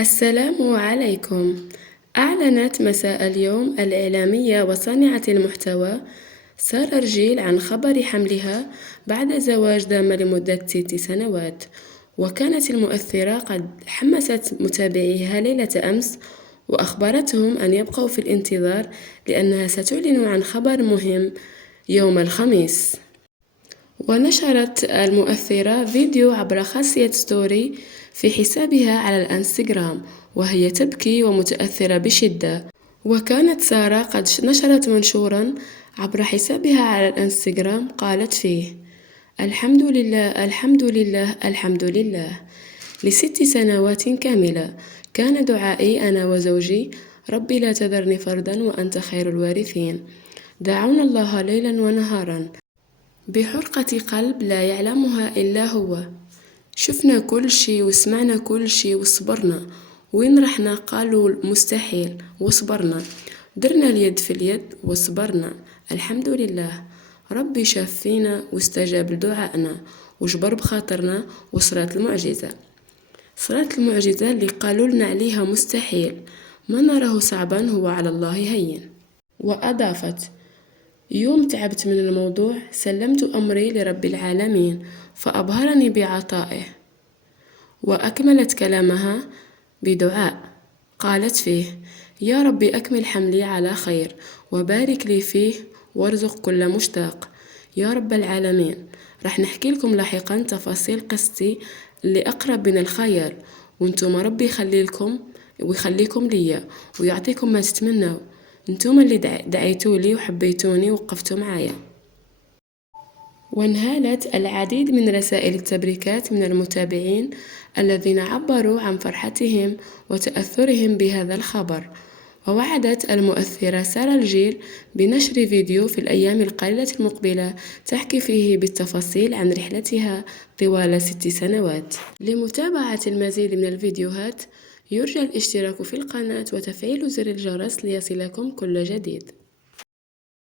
السلام عليكم. أعلنت مساء اليوم الإعلامية وصانعة المحتوى سارة رجيل عن خبر حملها بعد زواج دام لمدة 6 سنوات. وكانت المؤثرة قد حمست متابعيها ليلة أمس وأخبرتهم أن يبقوا في الانتظار لأنها ستعلن عن خبر مهم يوم الخميس. ونشرت المؤثرة فيديو عبر خاصية ستوري في حسابها على الانستغرام وهي تبكي ومتأثرة بشدة. وكانت سارة قد نشرت منشورا عبر حسابها على الانستغرام قالت فيه: الحمد لله الحمد لله الحمد لله. ل6 سنوات كاملة كان دعائي أنا وزوجي: ربي لا تذرني فردا وأنت خير الوارثين. دعونا الله ليلا ونهارا بحرقة قلب لا يعلمها إلا هو. شفنا كل شي وسمعنا كل شي وصبرنا، وين رحنا قالوا مستحيل وصبرنا، درنا اليد في اليد وصبرنا. الحمد لله ربي شاف فينا واستجاب لدعائنا وجبر بخاطرنا وصرات المعجزة. صرات المعجزة اللي قالوا لنا عليها مستحيل، ما نراه صعبا هو على الله هين. وأضافت: يوم تعبت من الموضوع سلمت أمري لرب العالمين فأبهرني بعطائه. وأكملت كلامها بدعاء قالت فيه: يا ربي أكمل حملي على خير وبارك لي فيه وارزق كل مشتاق يا رب العالمين. راح نحكي لكم لاحقا تفاصيل قصتي اللي أقرب من الخيال، وانتم ربي يخليكم ويخليكم ليا ويعطيكم ما تتمنوا. انتم اللي دعيتوا لي وحبيتوني ووقفتوا معايا. وانهالت العديد من رسائل التبريكات من المتابعين الذين عبروا عن فرحتهم وتأثرهم بهذا الخبر. ووعدت المؤثرة سارة رجيل بنشر فيديو في الأيام القليلة المقبلة تحكي فيه بالتفاصيل عن رحلتها طوال 6 سنوات. لمتابعة المزيد من الفيديوهات يرجى الاشتراك في القناة وتفعيل زر الجرس ليصلكم كل جديد.